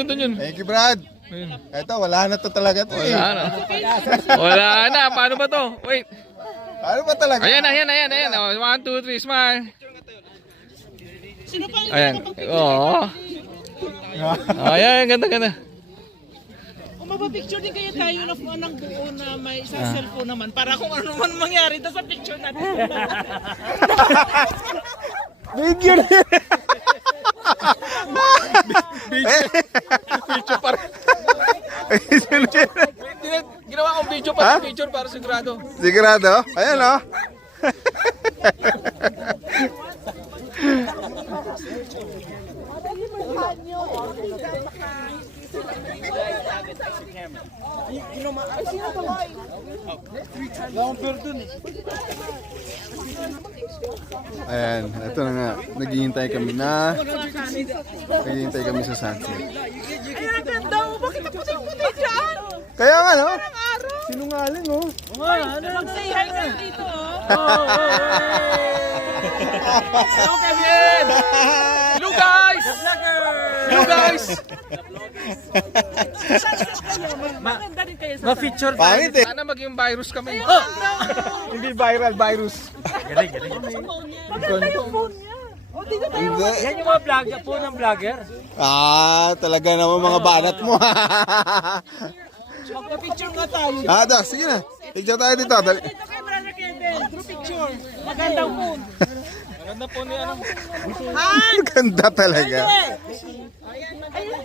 ganda yun. Thank you, Brad. Ito, wala na to talaga to eh. Wala na. Wala na. Paano ba to? Wait. Ano ba talaga? Ayan. Oh, 1, 2, 3, smile. Ayan. Oo. Ayan, ganda. Kung mapapicture din kayo tayo ng buo na may isang cellphone naman para kung ano man mangyari doon sa picture natin. Video na yun. Video para. Ginawa kong video para picture para sigurado. Sigurado? Ayan o. Ayan, ito na nga. Naghihintay kami sa sunset. Ay, ang ganda mo. Bakit ang puti-puti dyan? Kaya nga no? Sinungaling oh. Mag-say hi kayo dito. Hello, Kevin! Hello, guys! Hello, guys! Maganda din kayo sa Ma-feature Pangit eh. Sana maging virus kami. Hindi viral, virus. maganda yung phone niya. O, dito tayo. Hindi. Yan yung mga vlogger po ng vlogger. Talaga naman mga banat mo. Magpa-picture nga tayo. Sige na. Picture tayo dito. Dali. Dito kay Brother Kevin. Group picture. Magandang phone. Maganda po niya. Ganda talaga. Ayun,